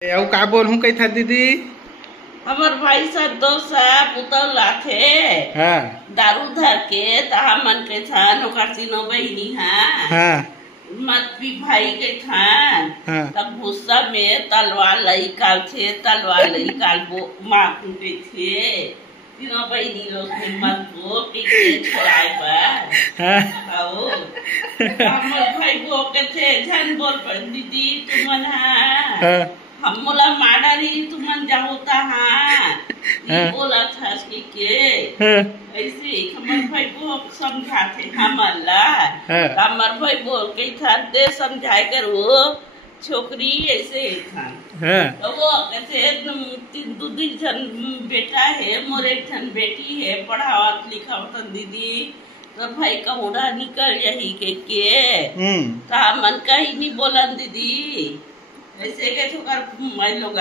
अउ का बोलहूँ कही था दीदी। हमर भाई सब दोस्त पुतल लाथे हाँ दारू धर के तहा मन के थान ओकर तीनों बहिनी हाँ मत भी भाई के थान हाँ तब गुस्सा में तलवार लई काल थे तलवार लई काल वो मार के थे तीनों बहिनी लोग ने मत को के छोड़ाए पर हाँ आओ हमर भाई वो के थे झन बोल पर दीदी तुमन हाँ हम मोला माडा रही तुमन जाहोता हाँ बोला था के ऐसे हमर भाई वो समझाते हमला हमर भाई बोल के था दे समझाए कर वो छोकरी ऐसे था तो वो कैसे दो जन बेटा है मोर एक जन बेटी है पढ़ावत लिखावत दीदी तो भाई का उड़ा निकल यही के ता मन का ही नहीं बोलन दीदी ऐसे के छोकर मैं लोग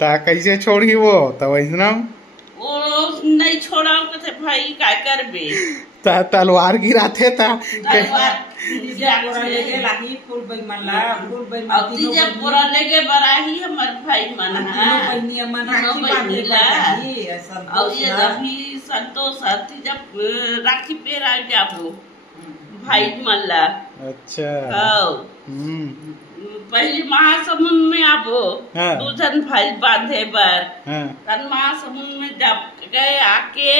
ता कैसे छोड़ी वो तो वैसना वो नहीं छोड़ा के भाई का करबे ता तलवार गिराथे ता जब बोरा लेके बराही हमर भाई मन और ये अभी संतोष साथी जब राखी पे आ जाबो भाई मन ला अच्छा पहले महासमुंद में आबो दो जन भाई बांधे बर महासमुंद में जब गए आके